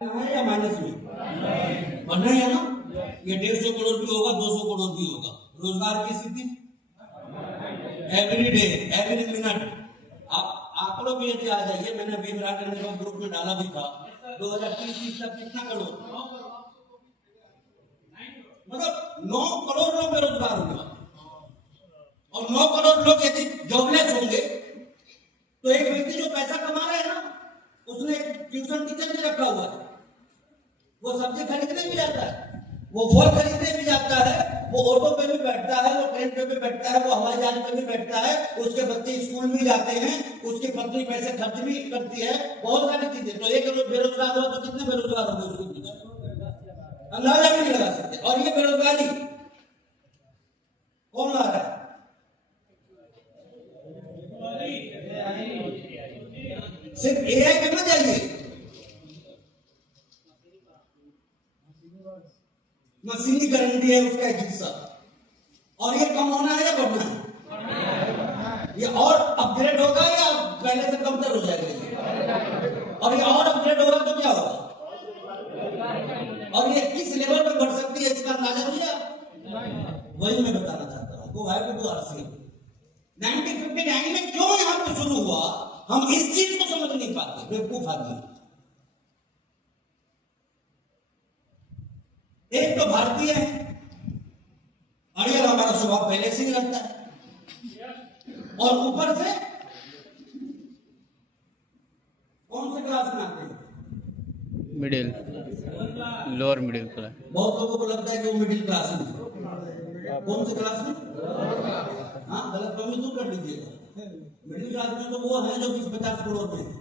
है या माइनस में? बढ़ रही है ना? ये 150 करोड़ भी होगा, 200 करोड़ भी होगा। रोजगार की स्थिति एवरी डे, एवरी मिनट। आप आंकड़ों पे यदि आ जाइए, मैंने अभी ग्रुप में डाला भी था, 2030 तक कितना करोड़, मतलब 9 करोड़ लोग बेरोजगार होंगे। और 9 करोड़ लोग यदि जॉबलेस होंगे तो एक व्यक्ति जो पैसा कमा रहा है ना, उसने ट्यूशन टीचर भी रखा हुआ है, वो सब्जी खरीदने भी जाता है, वो फल खरीदने भी जाता है, वो ऑटो पे भी बैठता है, वो ट्रेन पे भी बैठता है, वो हवाई जहाज पे भी बैठता है, उसके बच्चे स्कूल भी जाते हैं, उसकी पत्नी पैसे खर्च भी करती है, बहुत सारी चीजें। तो एक बेरोजगार हुआ तो कितने बेरोजगार होंगे उसके पीछे, अंदाजा भी नहीं लगा सकते। और ये बेरोजगारी कौन ला रहा है? सिर्फ एआई पे मत जाइए, मशीनीकरण भी है उसका एक हिस्सा। और ये कम होना है या बढ़ना है? ये और अपग्रेड होगा या पहले से कमतर हो जाएगा ये? और ये और अपग्रेड होगा तो क्या होगा? और ये किस लेवल पे बढ़ सकती है इसका अंदाजा भैया? वही मैं बताना चाहता हूँ। गो हैव टू आरसी 1959 में क्यों यहाँ पे शुरू हुआ, हम इस चीज को समझ नहीं पाते, बेवकूफ आदमी। एक तो भारतीय है, अड़ियल हमारा स्वभाव पहले से ही लगता है, और ऊपर से कौन से क्लास में आते हैं? Middle, lower middle class. बहुत लोगों को लगता है कि वो मिडिल क्लास में, कौन से क्लास में? हाँ, गलत फहमी दूर कर लीजिएगा। मिडिल क्लास में तो वो है जो 20-50 करोड़ में है।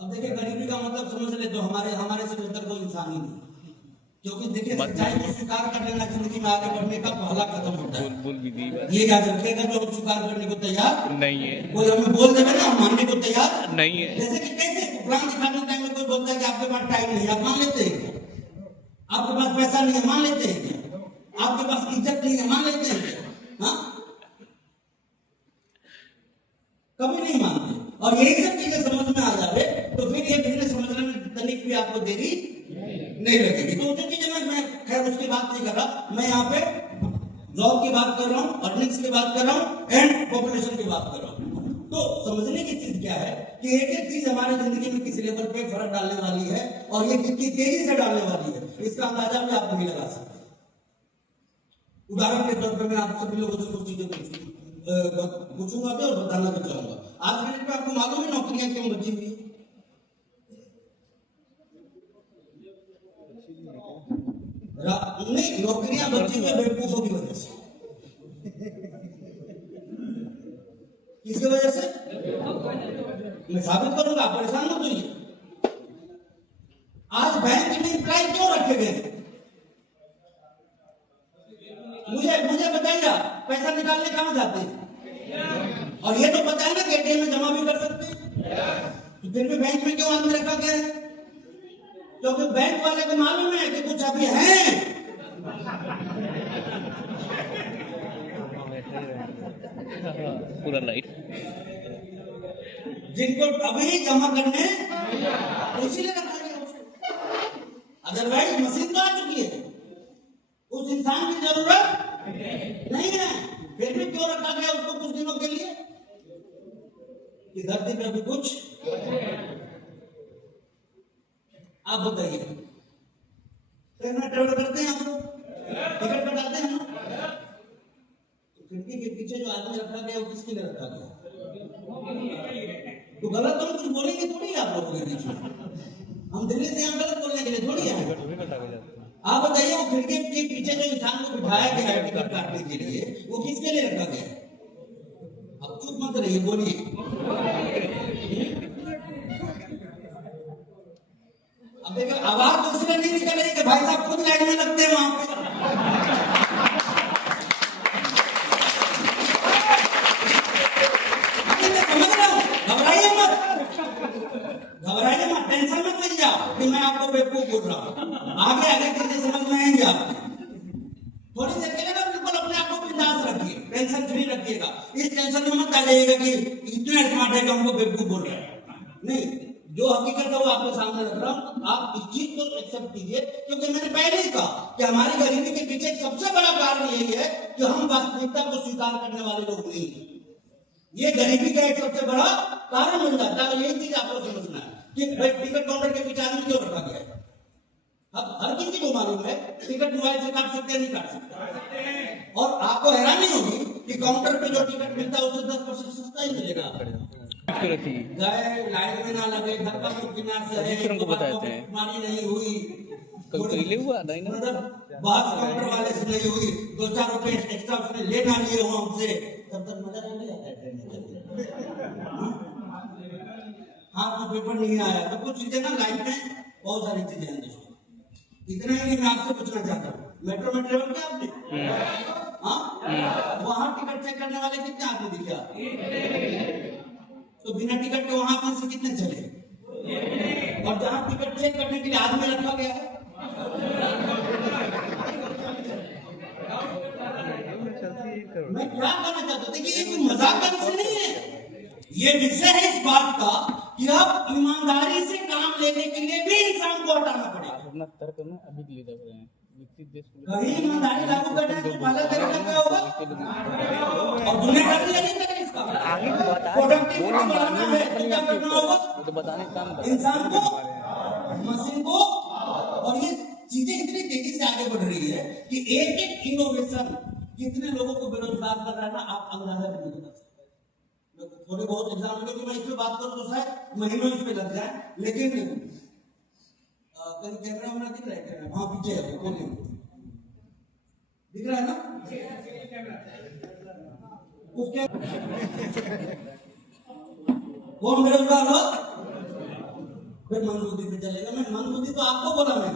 अब देखिए, गरीबी का मतलब समझ ले तो हमारे से बेहतर कोई इंसान ही नहीं। क्योंकि देखिए, सच्चाई को स्वीकार कर लेना जिंदगी में आगे बढ़ने का पहला कदम होता है। ये याद रखिएगा, जो हम स्वीकार करने को तैयार नहीं है, कोई हमें बोल देवे ना, हम मानने को तैयार नहीं है। जैसे कि कैसे प्लान दिखाने टाइम में कोई बोलता है कि आपके पास टाइम नहीं है, आप मान लेते हैं? आपके पास पैसा नहीं है, मान लेते हैं? आपके पास इज्जत नहीं है, मान लेते हैं? हाँ, कभी नहीं मानते। और यही सब चीजें समझ में आ जाए तो फिर ये बिजनेस समझने में तनिक भी आपको देरी नहीं लगेगी। तो जो चीजें मैं खैर उसकी बात नहीं कर रहा, मैं यहाँ पे जॉब की बात कर रहा हूँ, अर्निंग्स की बात कर रहा हूँ, एंड पॉपुलेशन की बात कर रहा हूँ। तो समझने की चीज क्या है कि एक एक चीज हमारी जिंदगी में किसी लेवल पे फर्क डालने वाली है, और ये कितनी तेजी से डालने वाली है, इसका अंदाजा भी आप नहीं लगा सकते। उदाहरण के तौर पर मैं आप सभी लोगों से कुछ चीजें पूछूंगा भी और बताना भी चाहूंगा। आज के डेट में आपको मालूम है नौकरियां क्यों बची हुई है? नहीं, नौकरियां बची हुई बेवकूफों की वजह से। किसकी वजह से? मैं साबित करूंगा, परेशान मत होइए। आज बैंक में एम्प्लॉय क्यों रखे गए? मुझे बताइए, पैसा निकालने कहां जाते हैं? और ये तो पता है ना कि एटीएम में जमा भी कर सकते हैं, तो फिर भी बैंक में क्यों आदमी रखा गया है? क्योंकि बैंक वाले को मालूम है कि कुछ अभी है पूरा लाइट जिनको अभी जमा करने, इसीलिए रखा गया उसको। अदरवाइज मशीन तो आ चुकी है, उस इंसान की जरूरत नहीं है, फिर भी क्यों रखा गया उसको कुछ दिनों के लिए? कि धरती पे भी कुछ। आप बताइए, ट्रेन में ट्रेवल करते हैं आप लोग, टिकट कटाते हैं ना, खिड़की के पीछे जो आदमी रखा गया वो किसके लिए रखा गया? तो गलत तो कुछ बोलेंगे थोड़ी आप लोगों के बीच में, हम दिल्ली से यहाँ गलत बोलने के लिए थोड़ी है। आप बताइए, वो खिड़की के पीछे जो इंसान को बिठाया गया है टिकट काटने के लिए, वो किसके लिए रखा गया है? अब चुप मत रहिए, बोलिए। अब देखो, आवाज तो इसलिए नहीं निकल रही कि भाई साहब खुद लाइन में लगते हैं वहां पे। समझ रहा हूं, घबराइए मत, टेंशन मत ले जाओ कि मैं आपको बेवकूफ बोल रहा हूं। आगे चीजें समझ में आएंगी आपको। थोड़ी देर के लिए ना बिल्कुल अपने आप को बिंदास रखिए, टेंशन फ्री रखिएगा। इस टेंशन में मत आ जाइएगा कि इतना स्मार्ट है कि हमको बेवकूफ बोल रहा है। नहीं, जो हकीकत है वो आपके सामने रख रहा हूं, आप इस चीज को एक्सेप्ट कीजिए, क्योंकि मैंने पहले ही कहा कि हमारी गरीबी के पीछे सबसे बड़ा कारण यही है कि हम वास्तविकता को स्वीकार करने वाले लोग नहीं हैं। ये गरीबी का एक सबसे बड़ा कारण बन जाता है। यही चीज आपको समझना है कि टिकट काउंटर के पीछे आदमी क्यों रखा गया है। अब हर किसी को मालूम है टिकट मोबाइल से काट सकते हैं, नहीं काट सकते, और आपको हैरानी होगी कि काउंटर पे जो टिकट मिलता है उससे 10% सस्ता ही मिलेगा। गए लाइन में ना लगे, धक्का मुक्की ना सहे, को बताते हैं बीमारी नहीं हुई, कभी हुआ नहीं ना, मतलब बात काउंटर वाले से नहीं हुई, 2-4 रुपए एक्स्ट्रा उसने ले ना लिए हो हमसे, तब तक मजा नहीं आता है ट्रेन में। हाँ, तो पेपर नहीं आया, तो कुछ चीजें ना लाइफ में बहुत सारी चीजें हैं दोस्तों। इतना ही मैं आपसे पूछना चाहता हूँ, मेट्रो में ट्रेवल किया आपने? हाँ, वहां टिकट चेक करने वाले कितने आदमी दिखे आपको? तो बिना टिकट के वहां में से कितने चले? और जहां टिकट चेक करने के लिए आदमी रखा गया है, मैं क्या कहना चाहता हूं, देखिए ये कोई मजाक का विषय नहीं है। ये विषय है इस बात का कि अब ईमानदारी से काम लेने के लिए भी इंसान को हटाना पड़ेगा। कहीं ईमानदारी लागू करने तो पहला तरीका क्या होगा, और दुनिया कर रही है इसका प्रोडक्टिविटी बढ़ाना है तो क्या करना होगा, इंसान को, मशीन को। और ये चीजें इतनी तेजी से आगे बढ़ रही है कि एक एक इनोवेशन कितने लोगों को बेरोजगार कर रहा है ना, आप अंदाजा भी नहीं कर सकते। थोड़े बहुत एग्जाम में मैं इस पे बात करूं तो शायद महीनों इस पे लग जाए, लेकिन कहीं कैमरा वगैरह दिख रहा है? वहां पीछे है, कोने में दिख रहा है ना? उसके कौन बेरोजगार हो? फिर मंदबुद्धि पे चलेगा। मैं मंदबुद्धि तो आपको बोला, मैं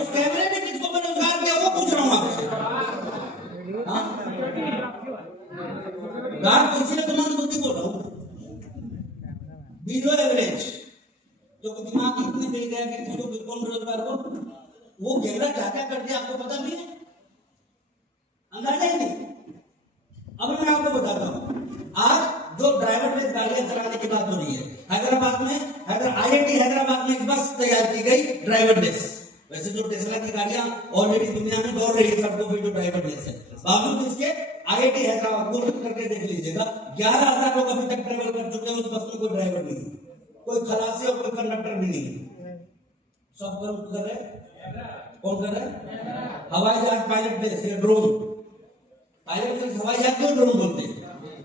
उस कैमरे ने किसको बेरोजगार किया वो पूछ रहा हूँ आपसे। इसलिए तो मंदबुद्धि बोल रहा हूँ, बिलो एवरेज, जो दिमाग इतने दे गया कि किसको कौन बेरोजगार हो। वो कैमरा क्या क्या कर दिया आपको पता भी है, अंदाजा ही नहीं। अब मैं आपको बताता हूँ, आज जो ड्राइवरलेस गाड़ियां चलाने की बात हो रही है, हैदराबाद में IIT हैदराबाद में एक बस तैयार की गई ड्राइवरलेस। वैसे जो टेस्ला की गाड़ियां ऑलरेडी दुनिया में दौड़ रही है सबको भी जो ड्राइवरलेस है, बावजूद इसके IIT हैदराबाद को करके देख लीजिएगा, 11,000 लोग अभी तक ट्रेवल कर चुके हैं। उस बस में कोई ड्राइवर नहीं है, कोई खलासी और कोई कंडक्टर भी नहीं है, सब कर रहे। कौन कर रहा है? हवाई जहाज पायलट प्लेस या ड्रोन पायलट प्लेस, हवाई जहाज क्यों ड्रोन बोलते हैं?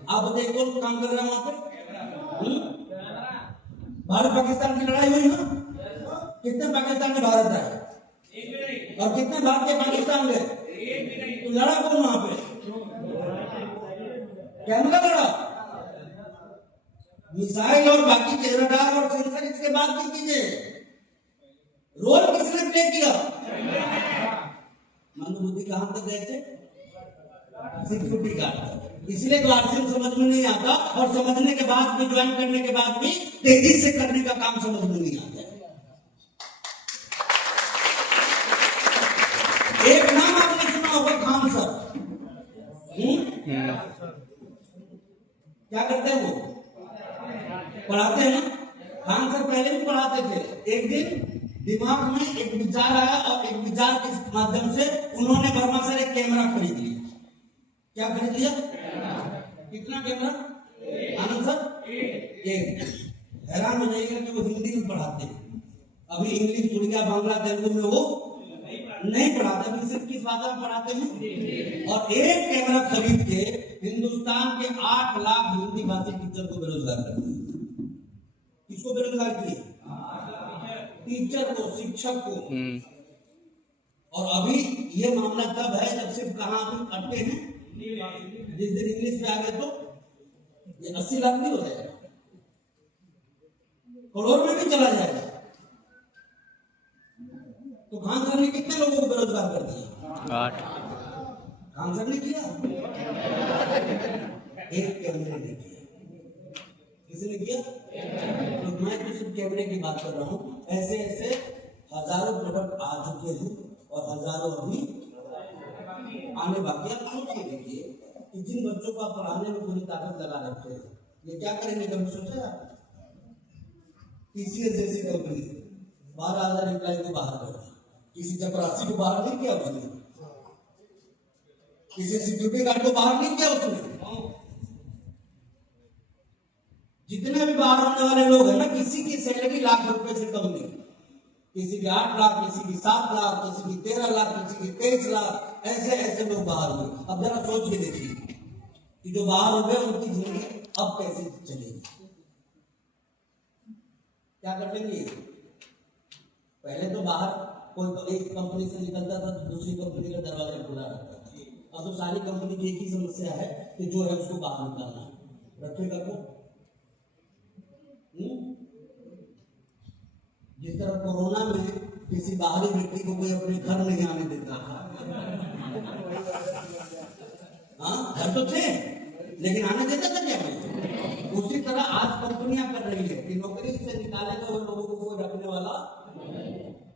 आप बताइए कौन काम कर रहा है वहां पे? भारत पाकिस्तान की लड़ाई हुई ना, कितने पाकिस्तान में भारत आए और कितने भारत के पाकिस्तान गए, तो लड़ा कौन वहां पे? कैमरा लड़ा, मिसाइल और बाकी के रडार और सेंसर, इसके बाद की चीजें रोल किसने प्ले किया? मंदबुद्धि कहां तक गए थे? Security guard. इसलिए तो आरसीएम समझ में नहीं आता, और समझने के बाद भी, ज्वाइन करने के बाद भी तेजी से करने का काम समझ में नहीं आता है। एक नाम आपने सुना होगा, खान सर। क्या करते हैं वो? पढ़ाते हैं ना। खान सर पहले भी पढ़ाते थे। एक दिन दिमाग में एक विचार आया, और एक विचार के माध्यम से उन्होंने वर्मा सर एक कैमरा खरीद लिया। क्या खरीद लिया? कितना कैमरा? आनंद सर एक। हैरान हो जाएगा कि वो हिंदी में पढ़ाते हैं, अभी इंग्लिश, उड़िया, बांग्ला, तेलुगु में वो नहीं पढ़ाते, अभी सिर्फ किस भाषा में पढ़ाते हैं। और एक कैमरा खरीद के हिंदुस्तान के 8 लाख हिंदी भाषी टीचर को बेरोजगार कर दिया। किसको बेरोजगार किए? टीचर को, शिक्षक को। और अभी ये मामला तब है जब सिर्फ कहां हम अटके हैं, जिस दिन इंग्लिश में आ गए तो ये 80 लाख भी हो जाएगा, करोड़ में भी चला जाएगा। तो खान सर ने कितने लोगों को बेरोजगार कर दिया? 8। खान सर ने किया, एक कैमरे ने किया। किसने किया? तो मैं तो सिर्फ कैमरे की बात कर रहा हूं। ऐसे ऐसे हजारों प्रोडक्ट आ चुके हैं और हजारों अभी आने बाकी। आप सोच के देखिए कि जिन बच्चों को आप पढ़ाने में पूरी ताकत लगा रखते हैं, ये क्या करेंगे? कभी सोचा आप? TCS जैसी कंपनी 12,000 एम्प्लॉय को बाहर कर दिया, किसी चपरासी को बाहर नहीं किया उसने, किसी सिक्योरिटी गार्ड को बाहर नहीं किया उसने। जितने भी बाहर होने वाले लोग हैं ना, किसी की सैलरी लाख रुपए से कम नहीं, किसी की 8 लाख, किसी की 7 लाख, किसी की 13 लाख, किसी की 23 लाख, ऐसे ऐसे लोग बाहर हुए। अब जरा सोच के देखिए कि जो बाहर हो गए उनकी जिंदगी अब कैसे चलेगी, क्या कर लेंगे? पहले तो बाहर कोई एक कंपनी से निकलता था तो दूसरी कंपनी का दरवाजा खुला रहता था। अब तो सारी कंपनी की एक ही समस्या है कि जो है उसको बाहर निकालना है। रखेगा तो जिस तरह कोरोना में किसी बाहरी व्यक्ति को कोई अपने घर नहीं आने देता था, हाँ घर तो थे लेकिन आने देता था क्या? उसी तरह आज कंपनियां कर रही है कि नौकरी से निकालेगा वो लोगों को कोई रखने वाला।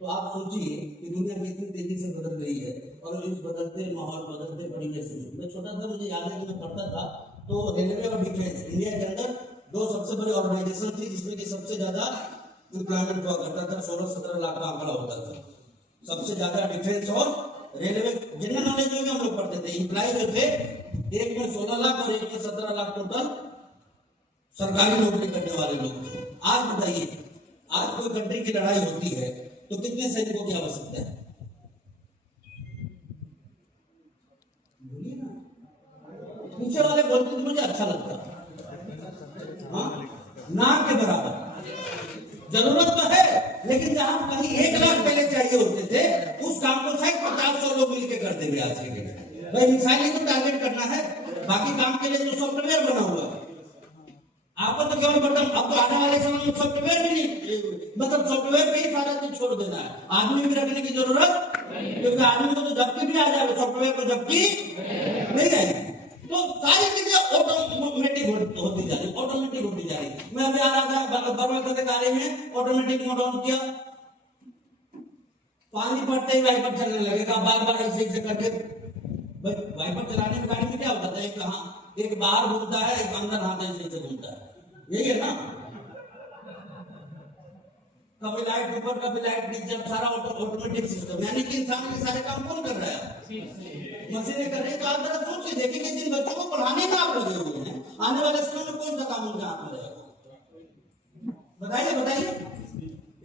तो आप सोचिए कि दुनिया कितनी तेजी से बदल रही है और इस बदलते माहौल, बदलते तरीके से मैं छोटा था, मुझे याद है कि मैं पढ़ता था तो रेलवे और डिफेंस इंडिया के अंदर दो सबसे बड़ी ऑर्गेनाइजेशन थी जिसमें कि सबसे ज्यादा एम्प्लॉयमेंट हुआ करता था। 16-17 लाख का आंकड़ा होता था। सबसे ज्यादा डिफेंस और रेलवे, जनरल नॉलेज में हम लोग पढ़ते थे, एम्प्लॉय जो थे एक में 16 लाख और एक में 17 लाख टोटल सरकारी नौकरी करने वाले लोग थे। आज बताइए, आज कोई कंट्री की लड़ाई होती है तो कितने सैनिकों की आवश्यकता है? बोलिए ना, पीछे वाले बोलते तो मुझे अच्छा लगता, हाँ नाक के बराबर। जरूरत तो है लेकिन जहां कहीं 1 लाख पहले चाहिए होते थे उस काम को शायद 50-100 लोग मिलकर कर देंगे आज के लिए। भाई मिसाइल ही तो टारगेट करना है, बाकी काम के लिए तो सॉफ्टवेयर बना हुआ है। आपको तो केवल बटन, अब तो आने वाले समय में सॉफ्टवेयर भी नहीं, मतलब सॉफ्टवेयर पे ही सारा चीज छोड़ देना है, आदमी भी रखने की जरूरत क्योंकि आदमी को तो झपकी भी आ जाएगा, सॉफ्टवेयर को झपकी नहीं आएगी। तो सारी चीजें ऑटोमेटिक होती जा रही, ऑटोमेटिक होती जा रही। मैं अभी आ रहा था बर्मा गाड़ी में, ऑटोमेटिक मोड ऑन किया, पानी पड़ते ही वाइपर चलने लगेगा, बार बार ऐसे ऐसे करके। वाइपर चलाने में गाड़ी में क्या होता था, एक बाहर घूमता है, एक अंदर हाथ ऐसे ऐसे घूमता है, यही है ना। कभी लाइट ऊपर, कभी लाइट नीचे, सारा ऑटोमेटिक सिस्टम, यानी कि इंसान के सारे काम कौन कर रहा है? मशीनें कर रही है। तो आप जरा सोच के देखिए कि जिन बच्चों को पढ़ाने में आप लगे हुए हैं, आने वाले समय में कौन सा काम उनका हाथ में रहेगा? बताइए बताइए,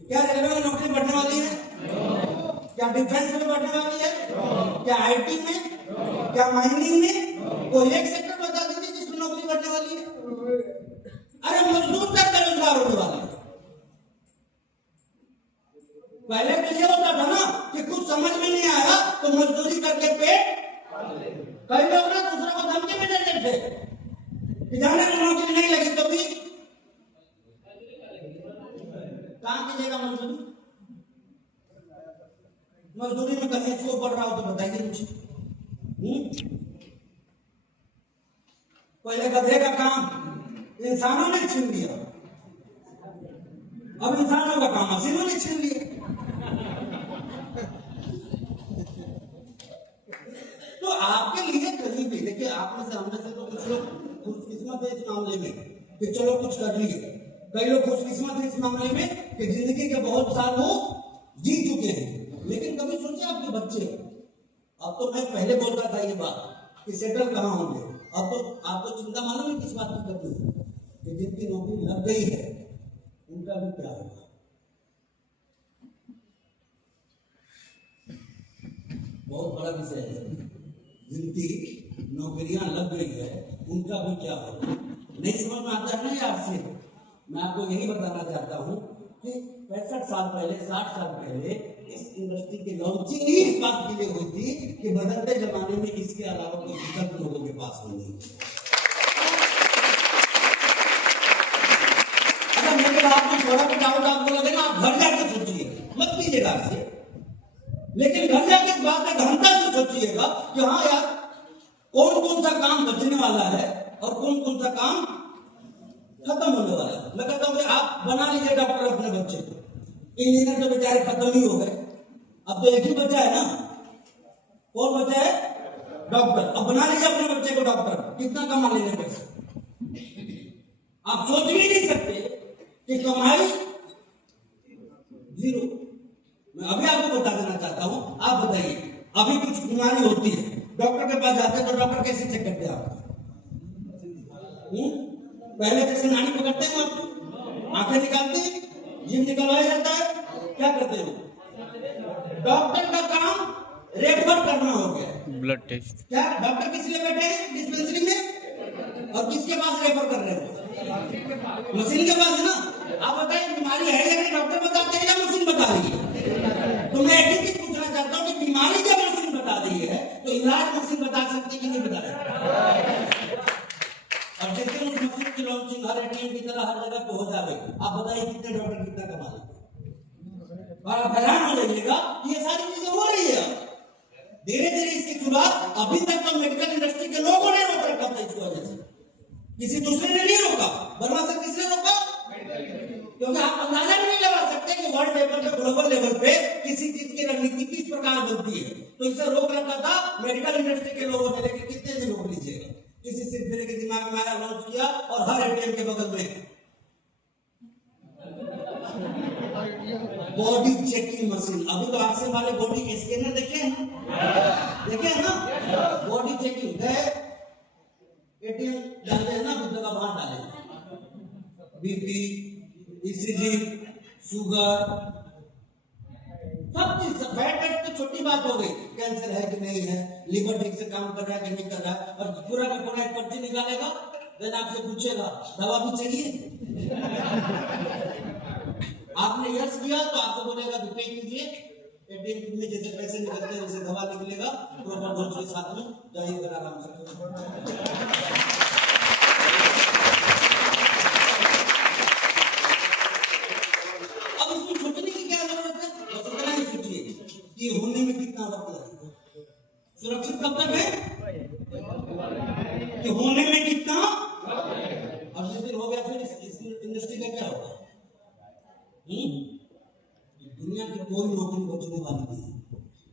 क्या रेलवे में नौकरी बढ़ने वाली है? क्या डिफेंस में बढ़ने वाली है? क्या IT में? क्या माइनिंग में? कोई एक सेक्टर बता दीजिए जिसमें नौकरी बढ़ने वाली है। अरे मजदूर तक बेरोजगार होने वाले हैं। पहले तो ये होता था ना कि कुछ समझ में नहीं आया तो मजदूरी करके पेट, कई लोग ना दूसरों को धमकी में देते थे कि जाने को नौकरी नहीं लगी तो भी कहां कीजिएगा मजदूरी? मजदूरी में कहीं इसको पड़ रहा हो तो बताइए मुझे। पहले गधे का काम इंसानों ने छीन लिया, अब इंसानों का काम मशीनों ने छीन लिया। तो आपके लिए कहीं भी देखिए, आप में से हमने से तो कुछ लोग खुशकिस्मत है इस मामले में कि चलो कुछ कर लिए, कई लोग खुशकिस्मत है इस मामले में कि जिंदगी के बहुत साल वो जी चुके हैं। लेकिन कभी सोचे आपके बच्चे, अब तो मैं पहले बोल रहा था ये बात कि सेटल कहाँ होंगे, अब तो आपको चिंता मालूम है किस बात की करनी है कि जिनकी नौकरी लग गई है उनका भी क्या होगा। बहुत बड़ा विषय है, जिनकी नौकरियां लग गई है उनका भी क्या होगा। नहीं समझ में आता है ना ये आपसे? मैं आपको यही बताना चाहता हूं कि 65 साल पहले, 60 साल पहले इस इंडस्ट्री की लॉन्चिंग ही इस बात के लिए हुई थी कि बदलते जमाने में इसके अलावा कोई विकल्प लोगों के पास नहीं। अगर मेरे बात में थोड़ा डाउट आपको लगे ना, आप घर जाकर सोचिए, मत कीजिएगा आपसे, लेकिन घर जाके इस बात में गहनता से सोचिएगा कि हाँ यार, कौन कौन सा काम बचने वाला है और कौन कौन सा काम खत्म होने वाला है। मैं कहता हूं कि आप बना लीजिए डॉक्टर अपने बच्चे को, इंजीनियर तो बेचारे खत्म ही हो गए, अब तो एक ही बच्चा है ना। कौन बचा है? डॉक्टर, अब बना लीजिए अपने बच्चे को डॉक्टर, कितना कमा लेंगे पैसा? आप सोच भी नहीं सकते कि कमाई जीरो। मैं अभी आपको बता देना चाहता हूं, आप बताइए, अभी कुछ बीमारी होती है, डॉक्टर के पास जाते हैं तो डॉक्टर कैसे चेक करते हैं आपको? पहले जैसे नानी पकड़ते हैं आपको, आंखें निकालते हैं, जीभ निकलवाया जाता है, क्या करते हो? डॉक्टर का काम रेफर करना हो गया। Blood test. क्या डॉक्टर किस लिए बैठे हैं डिस्पेंसरी में, और किसके पास रेफर कर रहे हो? मशीन के पास है ना। आप बताइए बीमारी है या नहीं, डॉक्टर बताते हैं या मशीन बता रही है? तो मैं एक ही चीज पूछना चाहता हूँ कि बीमारी जब मशीन बता रही है तो इलाज मशीन बता सकती है कि नहीं बता सकती? और जिस दिन उस मशीन की लॉन्चिंग हर एटीएम की तरह हर जगह पे हो जाएगी, आप बताइए कितने डॉक्टर कितना कमा लेंगे? और आप हैरान हो जाइएगा कि ये सारी चीजें हो रही है। धीरे धीरे इसकी शुरुआत अभी तक तो मेडिकल इंडस्ट्री के लोगों ने रोक रखा था इसकी वजह से, किसी दूसरे ने नहीं रोका। बर्मा से किसने रोका? क्योंकि आप अंदाजा भी नहीं लगा सकते कि वर्ल्ड लेवल पे, ग्लोबल लेवल पे किसी चीज की रणनीति किस प्रकार बनती है, तो इसे रोक रखा था मेडिकल इंडस्ट्री के लोगों ने। लेकिन कितने दिन रोक लीजिएगा, किसी सिलसिले के दिमाग में आया, लॉन्च किया, और हर एटीएम के बगल में बॉडी चेकिंग मशीन। अभी तो आपसे वाले बॉडी स्कैनर देखे हैं ना, देखे हैं ना, बॉडी चेकिंग गए एटीएम डालते हैं ना, बुद्ध का वहां डाले बीपी, ईसीजी, शुगर, सब चीज। फैट तो छोटी बात हो गई, कैंसर है कि नहीं है, लिवर ठीक से काम कर रहा है कि नहीं कर रहा है, और पूरा का पूरा एक पर्ची निकालेगा, देन आपसे पूछेगा दवा भी चाहिए। आपने यस किया तो आपसे बोलेगा कि पे कीजिए, एटीएम में जैसे पैसे निकलते हैं वैसे दवा निकलेगा, प्रॉपर डोज के साथ में जाइए, कर आराम से। कि होने में कितना वक्त लगेगा, सुरक्षित कब तक है कि होने में कितना, और जिस दिन हो गया फिर इस इंडस्ट्री का क्या होगा? दुनिया की कोई नौकरी बचने वाली नहीं है,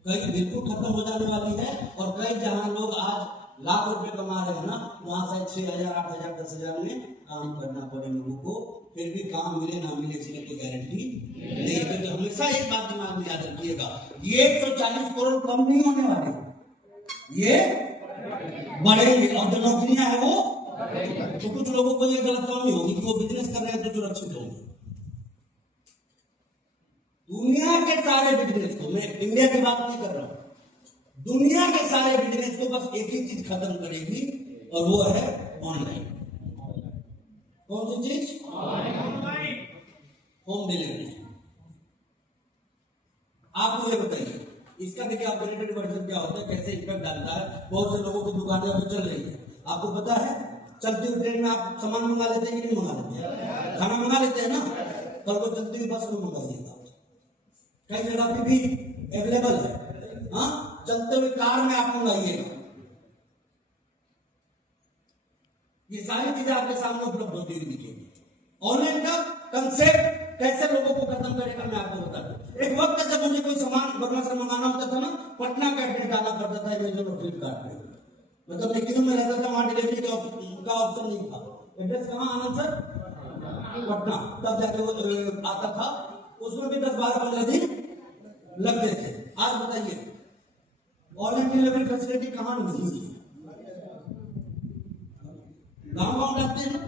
कई बिल्कुल खत्म हो जाने वाली है, और कई जहां लोग आज लाख रुपए कमा रहे हैं ना, वहां शायद 6,000, 8,000, 10,000 में काम करना पड़े लोगों को, फिर भी काम मिले ना मिले इसकी कोई गारंटी नहीं है। तो हमेशा एक बात दिमाग में याद रखिएगा, ये 140 करोड़ कम नहीं होने वाले, ये बढ़ेंगे, और जो नौकरियां है वो, तो कुछ लोगों को ये गलतफहमी होगी कि वो बिजनेस कर रहे हैं तो सुरक्षित होंगे। दुनिया के सारे बिजनेस को, मैं इंडिया की बात नहीं कर रहा हूं, दुनिया के सारे बिजनेस को बस एक ही चीज खत्म करेगी, और वो है ऑनलाइन। कौन सी चीज? Home delivery. आप मुझे बताइए, इसका देखिए अपडेटेड वर्जन क्या होता है, कैसे इम्पैक्ट डालता है। बहुत से लोगों की दुकानें अभी चल रही है, आपको पता है, चलती हुई ट्रेन में आप सामान मंगा लेते हैं कि नहीं मंगा लेते हैं? खाना मंगा लेते हैं ना, कल को चलती हुई बस में मंगाइएगा, कई जगह पे भी अवेलेबल है। हाँ, चलते हुए कार में आप मंगाइएगा, ये सारी चीजें आपके सामने उपलब्ध होती हुई दिखेगी। ऑनलाइन का कंसेप्ट कैसे लोगों को खत्म करेगा मैं आपको बता दूं। एक वक्त जब मुझे कोई सामान बर्मा से मंगाना होता था ना, पटना का एड्रेस डालना पड़ता था अमेज़न और फ्लिपकार्ट में, मतलब लेकिन में रहता था, वहां डिलीवरी का ऑप्शन नहीं था। एड्रेस कहाँ आना सर? पटना, तब जाके वो आता था, उसमें भी 10, 12, 15 दिन लगते थे। आज बताइए ऑनलाइन डिलीवरी फैसिलिटी कहां नहीं है? गांव रहते हैं ना।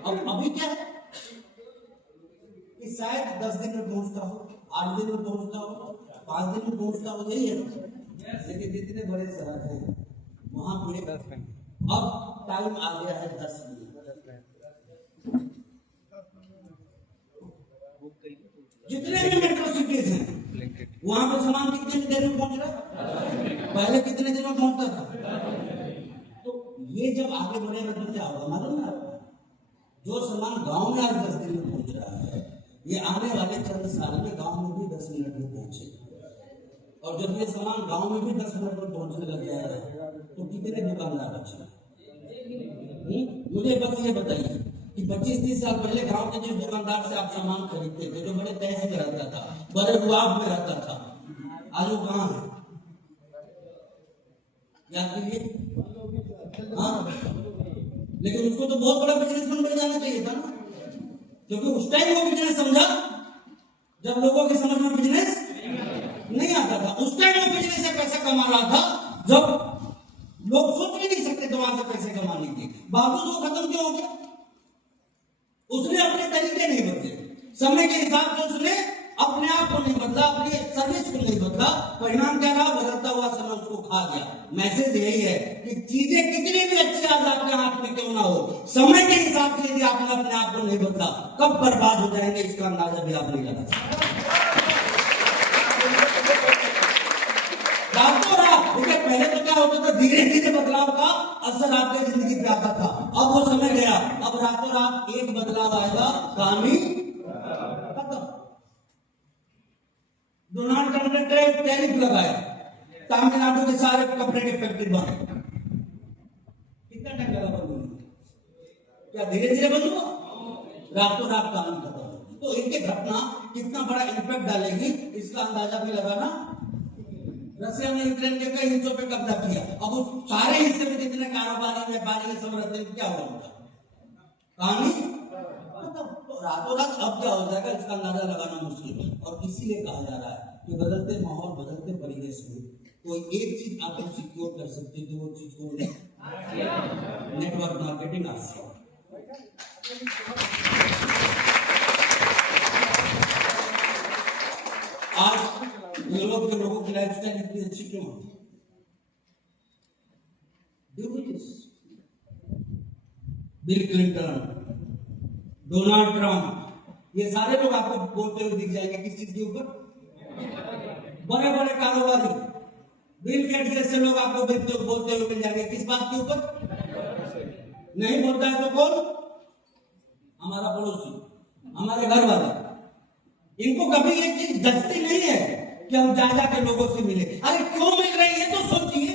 अब अभी क्या है कि शायद 10 दिन में पहुंचता हो, 8 दिन में पहुंचता हो, 5 दिन में पहुंचता हो, यही है। लेकिन जितने बड़े शहर हैं वहां पे अब टाइम आ गया है 10 मिनट। जितने भी मेट्रो सिटीज हैं वहां पे सामान कितनी देर में पहुंच रहा है, पहले कितने दिन में पहुंचता था। तो ये जब आगे बढ़ेगा तो क्या होगा मालूम है आपको? जो सामान गांव में आज 10 दिन में पहुंच रहा है, ये आने वाले चंद साल में गांव में भी 10 मिनट में पहुंचेगा। और जब ये सामान गांव में भी 10 मिनट में पहुंचने लग जाएगा तो कितने दुकानदार बचे? मुझे बस ये बताइए कि 25-30 साल पहले गांव के जिस दुकानदार से आप सामान खरीदते थे, जो बड़े तहस में रहता था, बड़े रुआब में रहता था, आज वो कहां है? याद कीजिए। हाँ, लेकिन उसको तो बहुत बड़ा बिजनेसमैन बन जाना चाहिए था ना, क्योंकि उस टाइम वो बिजनेस समझा जब लोगों की समझ में बिजनेस नहीं आता था। उस टाइम वो बिजनेस से पैसा कमा रहा था जब लोग सोच भी नहीं सकते थे वहां से पैसे कमाने के। बावजूद वो खत्म क्यों हो गया? उसने अपने तरीके नहीं बदले, समय के हिसाब से उसने अपने आप को नहीं बदला, अपनी सर्विस को नहीं बदला। परिणाम क्या रहा? बदलता हुआ समय उसको खा गया। मैसेज यही है कि चीजें कितनी भी अच्छी आज आपके हाथ में क्यों ना हो, समय के हिसाब से यदि आपने अपने आप को नहीं बदला, कब बर्बाद हो जाएंगे इसका अंदाजा भी आप नहीं लगा सकते। रातों रात, पहले तो क्या होता था, धीरे धीरे बदलाव का असर आपकी जिंदगी पे आता था। अब वो समय गया, अब रातों रात एक बदलाव आएगा, कहानी खत्म। डोनाल्ड ट्रंप ने टैरिफ लगाया, तमिलनाडु के सारे कपड़े के फैक्ट्री बंद। कितना टाइम लगा बंद होने? क्या धीरे धीरे बंद हुआ? रातों रात कहानी खत्म। तो इनकी घटना कितना बड़ा इंपैक्ट डालेगी इसका अंदाजा भी लगाना। रशिया ने यूक्रेन के कई हिस्सों पे कब्जा किया, अब उस सारे हिस्से में जितने कारोबारी व्यापारी सब रहते हैं, क्या होगा? कहानी तो रातों रात अब क्या हो जाएगा इसका अंदाजा लगाना मुश्किल है। और इसीलिए कहा जा रहा है कि बदलते माहौल, बदलते परिवेश में कोई एक चीज आपको सिक्योर कर सकती है, वो चीज कौन है? Network marketing. आज यूरोप के लोगों की लाइफस्टाइल इतनी अच्छी क्यों होती? बिल क्लिंटन, डोनाल्ड ट्रंप, ये सारे लोग आपको बोलते हुए दिख जाएंगे किस चीज के ऊपर? बड़े बड़े कारोबारी, बिल गेट्स जैसे लोग आपको बोलते हुए मिल जाएंगे किस बात के ऊपर? नहीं बोलता है तो कौन? हमारा पड़ोसी, हमारे घर वाले। इनको कभी ये चीज जचती नहीं है कि हम जा के लोगों से मिले। अरे क्यों मिल रहे हैं ये तो सोचिए,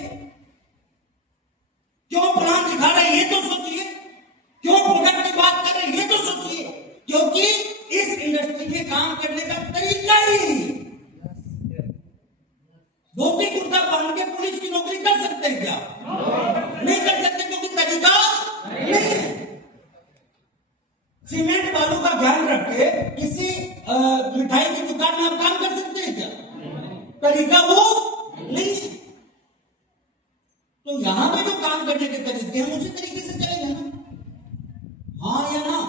क्यों प्लान दिखा रहे हैं ये तो सोचिए, क्यों प्रोडक्ट की बात कर रहे हैं ये तो सोचिए। क्योंकि इस इंडस्ट्री में काम करने का तरीका ही, धोती कुर्ता पहन के पुलिस की नौकरी कर सकते हैं क्या? नहीं कर सकते, क्योंकि तरीका नहीं है। सीमेंट बालू का ध्यान रख के किसी मिठाई की दुकान में आप काम कर सकते हैं क्या? तरीका वो नहीं है। तो यहां पे जो काम करने के तरीके हैं उसी तरीके से चलेंगे ना? हाँ या ना?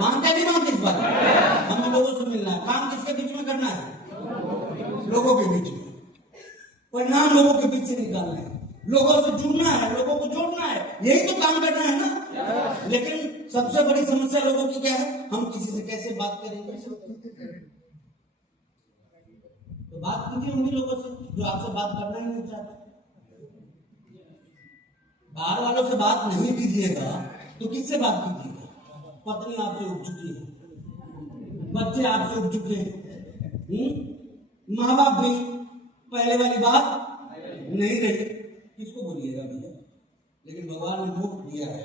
मानते नहीं मानते इस बात? हमें लोगों से मिलना है, काम किसके बीच में करना है? लोगों के बीच में। परिणाम लोगों के बीच से निकालना है, लोगों से जुड़ना है, लोगों को जोड़ना है, यही तो काम करना है ना। लेकिन सबसे बड़ी समस्या लोगों की क्या है? हम किसी से कैसे बात करेंगे? तो बात कीजिए उन्हीं लोगों से जो आपसे बात करना ही नहीं चाहते। बाहर वालों से बात नहीं कीजिएगा तो किससे बात कीजिएगा? पत्नी आपसे उठ चुकी है, बच्चे आपसे उठ चुके हैं, माँ बाप भी पहले वाली बात नहीं रही, किसको बोलिएगा भैया? लेकिन भगवान ने मुफ्त दिया है,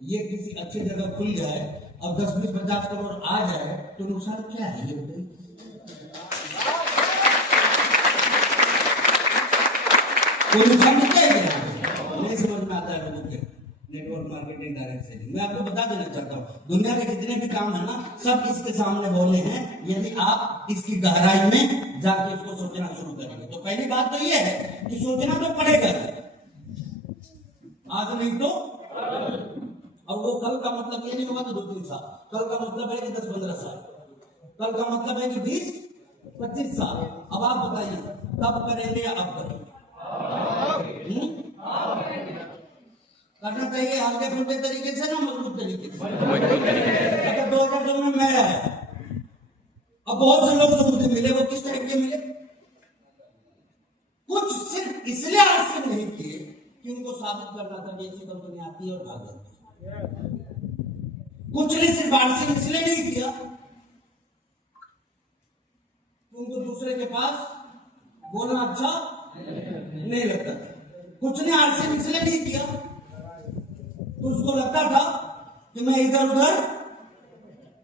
ये किसी अच्छी जगह खुल जाए और 10-20-50 करोड़ आ जाए तो नुकसान क्या है? ये बताइए। कोई नुकसान क्या है? नहीं समझ में आता है लोगों के नेटवर्क मार्केटिंग डायरेक्ट सेलिंग। मैं आपको बता देना चाहता हूँ, दुनिया के जितने भी काम है ना, सब इसके सामने बोले हैं, यदि आप इसकी गहराई में जाके इसको सोचना शुरू करेंगे। तो पहली बात तो ये है कि सोचना तो पड़ेगा, आज नहीं तो। और वो कल का मतलब ये नहीं होगा तो 2-3 साल, कल का मतलब है कि 10-15 साल, कल का मतलब है कि 20-25 साल। अब आप बताइए तब करेंगे या अब करेंगे? करना चाहिए हल्के फुल्के तरीके से ना मजबूत तरीके से? अगर 2002 में मैं आया, अब बहुत से लोग जो मुझे मिले वो किस टाइप के मिले? कुछ सिर्फ इसलिए हासिल नहीं किए कि उनको साबित करना था कि ऐसी कंपनी आती है और भाग जाती है। कुछ ने सिर्फ हासिल इसलिए नहीं किया कि उनको दूसरे के पास बोलना अच्छा नहीं लगता था। कुछ ने हासिल इसलिए नहीं किया तो उसको लगता था कि मैं इधर उधर।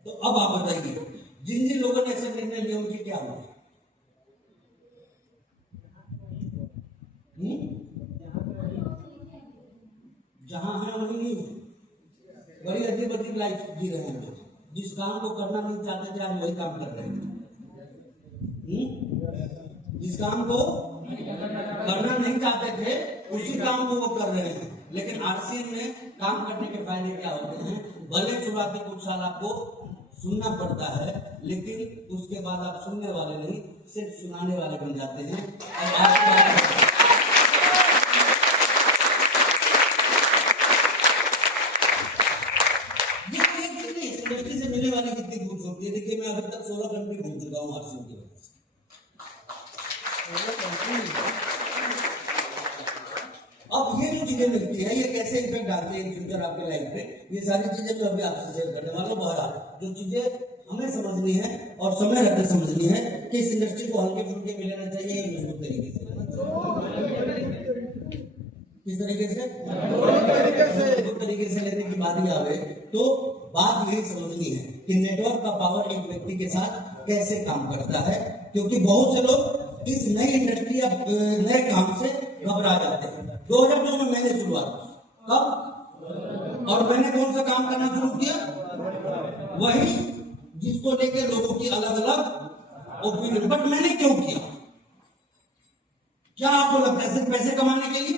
तो अब आप बताइए, जिन जिन लोगों ने ऐसे निर्णय लिए उनकी क्या हुआ? जहां है वहीं नहीं है। बड़ी अजीब अजीब लाइफ जी रहे हैं लोग। जिस काम को करना नहीं चाहते थे आज वही काम कर रहे हैं। जिस काम को करना नहीं चाहते थे उसी काम को वो कर रहे हैं। लेकिन आरसीएम में काम करने के फायदे क्या होते हैं? भले शुरुआती कुछ साल आपको सुनना पड़ता है, लेकिन उसके बाद आप सुनने वाले नहीं सिर्फ सुनाने वाले बन जाते हैं। इंडस्ट्री से मिलने वाली कितनी खूबसूरती है। देखिए मैं अभी तक 16 कंट्री घूम चुका हूँ आरसीएम की वजह से। अब ये जो चीजें मिलती है ये कैसे इफेक्ट डालती है इन फ्यूचर आपके लाइफ पे, ये सारी चीजें मैं अभी आपसे शेयर करने वाला हूँ। बहरहाल जो चीजें हमें समझनी है और समय रहते समझनी है कि इस इंडस्ट्री को हल्के फुल्के में लेना चाहिए या मजबूत तरीके से लेना चाहिए। किस तरीके से? मजबूत तरीके से लेने की बारी आवे तो बात यही समझनी है कि नेटवर्क का पावर एक व्यक्ति के साथ कैसे काम करता है, क्योंकि बहुत से लोग इस नई इंडस्ट्री या नए काम से घबरा जाते हैं। 2002 में मैंने शुरुआत की। कब? और मैंने कौन सा काम करना शुरू किया? वही जिसको लेके लोगों की अलग अलग ओपिनियन। बट मैंने क्यों किया? क्या आपको लगता है सिर्फ पैसे कमाने के लिए?